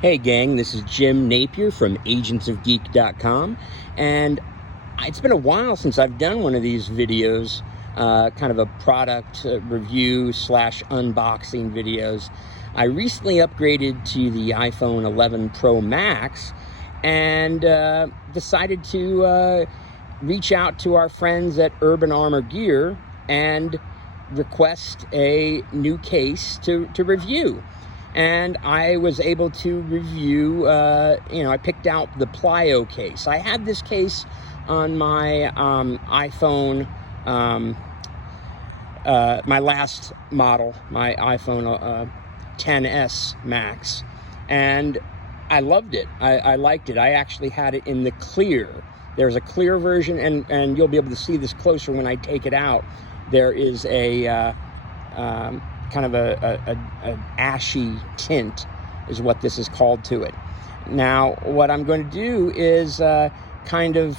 Hey gang, this is Jim Napier from agentsofgeek.com, and it's been a while since I've done one of these videos, kind of a product review slash unboxing videos. I recently upgraded to the iPhone 11 Pro Max and decided to reach out to our friends at Urban Armor Gear and request a new case to review. And I was able to review, I picked out the Plyo case. I had this case on my iPhone, my last model, my iPhone 10s Max, and I loved it. I liked it. I actually had it in the clear. There's a clear version, and you'll be able to see this closer when I take it out. There is a kind of a ashy tint is what this is called to it. Now, what I'm going to do is kind of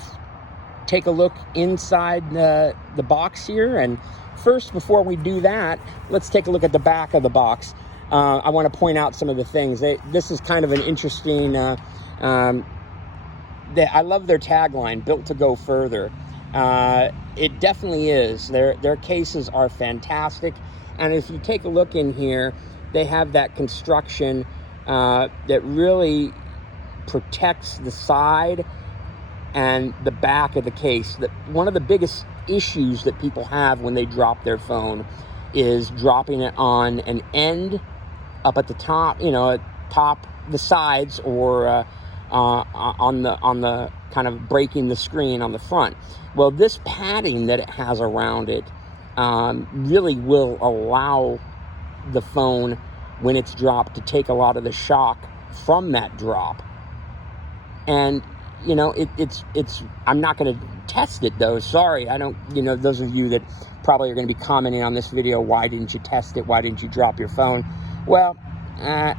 take a look inside the box here. And first, before we do that, let's take a look at the back of the box. I want to point out some of the things. This is kind of an interesting, I love their tagline, built to go further. It definitely is. Their cases are fantastic. And if you take a look in here, they have that construction that really protects the side and the back of the case. One of the biggest issues that people have when they drop their phone is dropping it on an end up at the top, the sides, or on the kind of breaking the screen on the front. Well, this padding that it has around it really will allow the phone, when it's dropped, to take a lot of the shock from that drop. And it's I'm not going to test it though. Sorry, I don't. Those of you that probably are going to be commenting on this video, why didn't you test it? Why didn't you drop your phone? Well, I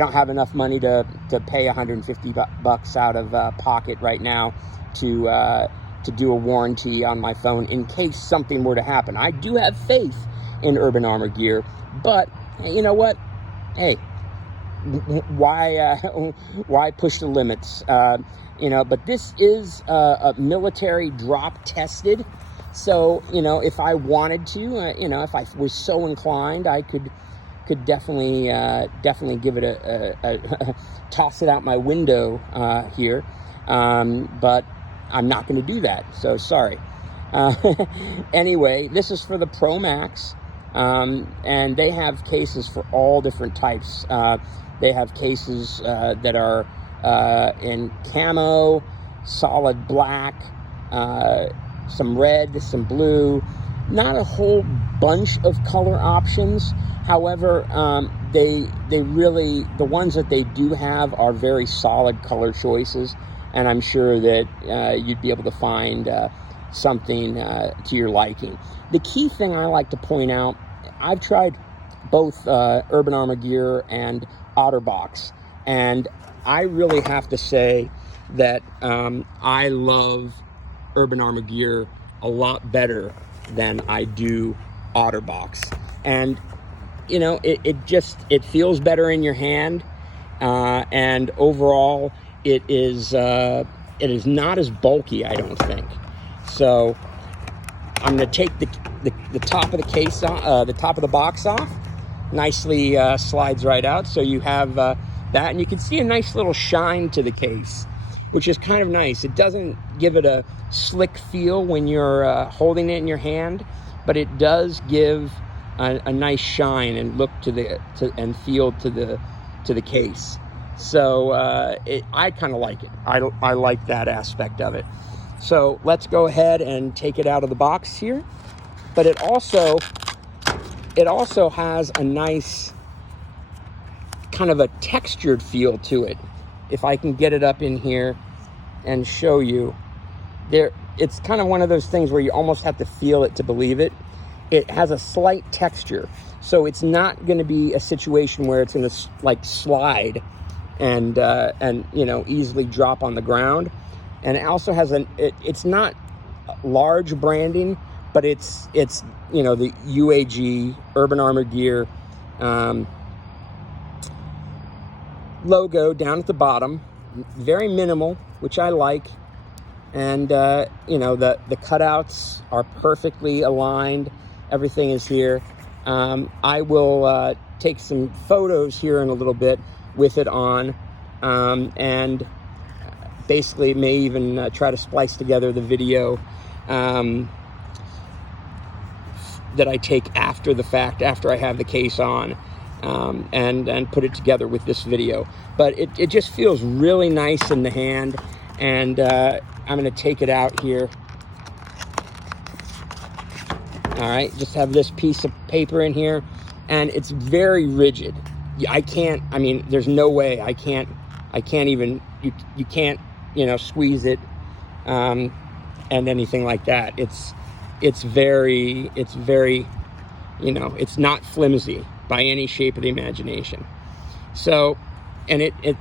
don't have enough money to pay $150 out of pocket right now to do a warranty on my phone in case something were to happen. I do have faith in Urban Armor Gear, but you know what? Hey, why push the limits? But this is a military drop tested. So, if I wanted to, if I was so inclined, I could definitely give it a toss it out my window here. But I'm not going to do that, so sorry. Anyway, this is for the Pro Max, and they have cases for all different types. They have cases that are in camo, solid black, some red, some blue, not a whole bunch of color options. However, they really, the ones that they do have are very solid color choices. And I'm sure that you'd be able to find something to your liking. The key thing I like to point out, I've tried both Urban Armor Gear and OtterBox, and I really have to say that I love Urban Armor Gear a lot better than I do OtterBox. And it feels better in your hand, and overall it is not as bulky, I don't think. So I'm going to take the top of the case off, the top of the box off. Nicely slides right out, so you have that, and you can see a nice little shine to the case, which is kind of nice. It doesn't give it a slick feel when you're holding it in your hand, but it does give a nice shine and look and feel to the case. So I kind of like it. I like that aspect of it. So let's go ahead and take it out of the box here. But it also has a nice kind of a textured feel to it. If I can get it up in here and show you, it's kind of one of those things where you almost have to feel it to believe it. It has a slight texture, so it's not going to be a situation where it's going to like slide and easily drop on the ground. And it also has it's not large branding, but it's the UAG Urban Armor Gear logo down at the bottom, very minimal, which I like. And, you know, the cutouts are perfectly aligned. Everything is here. I will take some photos here in a little bit with it on, and basically may even try to splice together the video that I take after the fact, after I have the case on, and put it together with this video. But it just feels really nice in the hand, and I'm going to take it out here. All right, just have this piece of paper in here, and it's very rigid. I mean, there's no way I can't even, you can't, you know, squeeze it, and anything like that. It's very, you know, it's not flimsy by any shape of the imagination. So, and it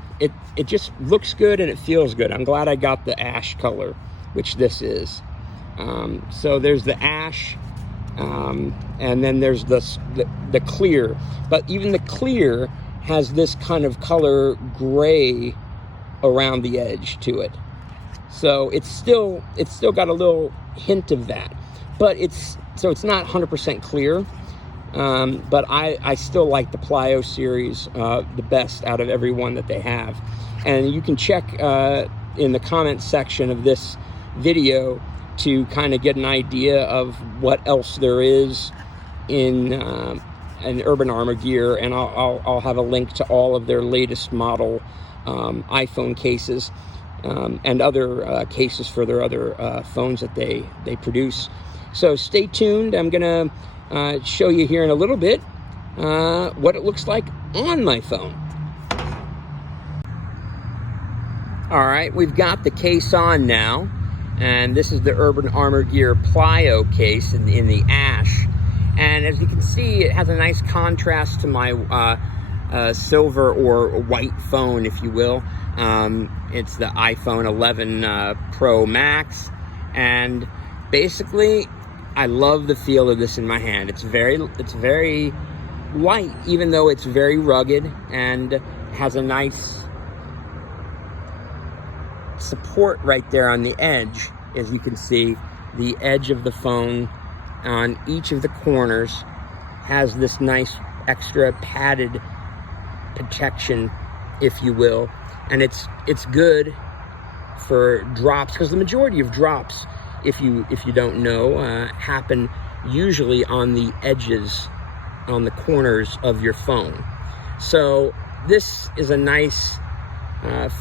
just looks good and it feels good. I'm glad I got the ash color, which this is. So there's the ash, and then there's the clear. But even the clear has this kind of color gray around the edge to it. So it's still got a little hint of that. But it's not 100% clear. But I still like the Plyo series the best out of every one that they have. And you can check in the comments section of this video to kind of get an idea of what else there is in an Urban Armor gear, and I'll have a link to all of their latest model iPhone cases, and other cases for their other phones that they produce. So stay tuned. I'm gonna show you here in a little bit what it looks like on my phone. All right, we've got the case on now, and this is the Urban Armor Gear Plyo case in the ash. And as you can see, it has a nice contrast to my silver or white phone, if you will. It's the iPhone 11 Pro Max, and basically, I love the feel of this in my hand. It's very light, even though it's very rugged, and has a nice support right there on the edge. As you can see, the edge of the phone on each of the corners has this nice extra padded protection, if you will. And it's good for drops, because the majority of drops, if you don't know, happen usually on the edges, on the corners of your phone. So this is a nice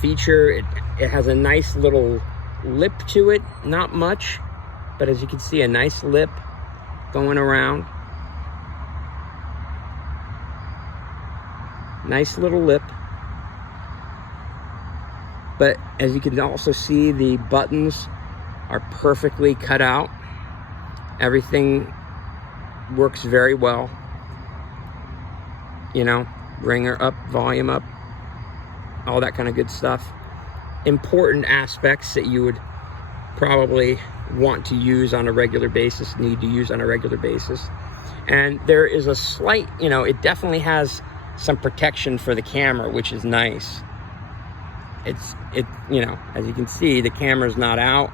feature. It has a nice little lip to it, not much, but as you can see, a nice lip going around. Nice little lip. But as you can also see, the buttons are perfectly cut out. Everything works very well. You know, ringer up, volume up, all that kind of good stuff. Important aspects that you would probably want to use on a regular basis, need to use on a regular basis. And there is a slight, you know, it definitely has some protection for the camera, which is nice. You know, as you can see, the camera's not out.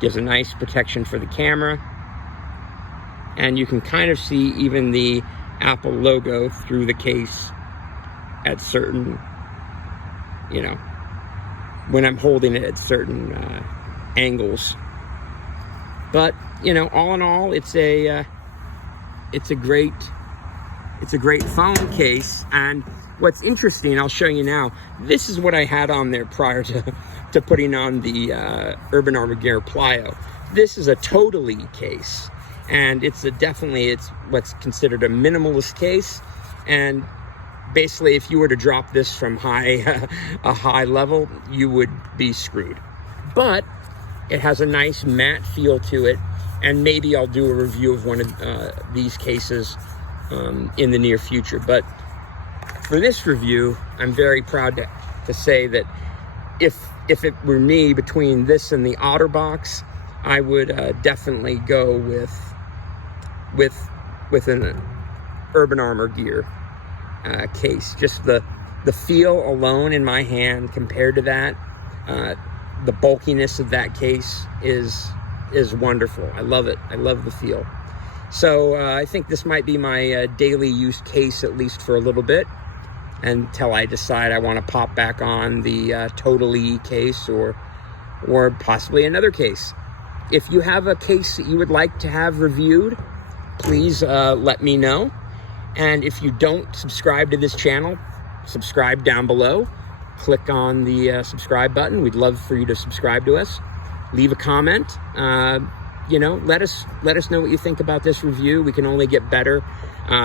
Gives a nice protection for the camera. And you can kind of see even the Apple logo through the case at certain, you know, when I'm holding it at certain angles. But, you know, all in all, it's a great phone case. And what's interesting, I'll show you now, this is what I had on there prior to putting on the Urban Armor Gear Plyo. This is a totally case, and it's what's considered a minimalist case. And basically, if you were to drop this from a high level, you would be screwed. But it has a nice matte feel to it, and maybe I'll do a review of one of these cases in the near future. But for this review, I'm very proud to say that if it were me between this and the OtterBox, I would definitely go with an Urban Armor Gear case. Just the The feel alone in my hand compared to that, the bulkiness of that case is wonderful. I love it. I love the feel. So I think this might be my daily use case, at least for a little bit, until I decide I want to pop back on the Totally case or possibly another case. If you have a case that you would like to have reviewed, please let me know. And if you don't subscribe to this channel, subscribe down below. Click on the subscribe button. We'd love for you to subscribe to us. Leave a comment. Let us know what you think about this review. We can only get better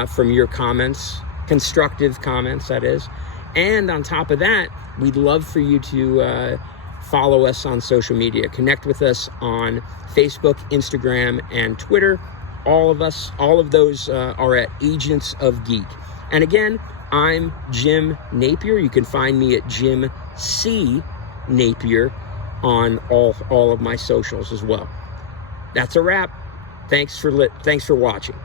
from your comments, constructive comments, that is. And on top of that, we'd love for you to follow us on social media. Connect with us on Facebook, Instagram, and Twitter. All of those are at Agents of Geek. And again, I'm Jim Napier. You can find me at Jim C. Napier on all of my socials as well. That's a wrap. Thanks for watching.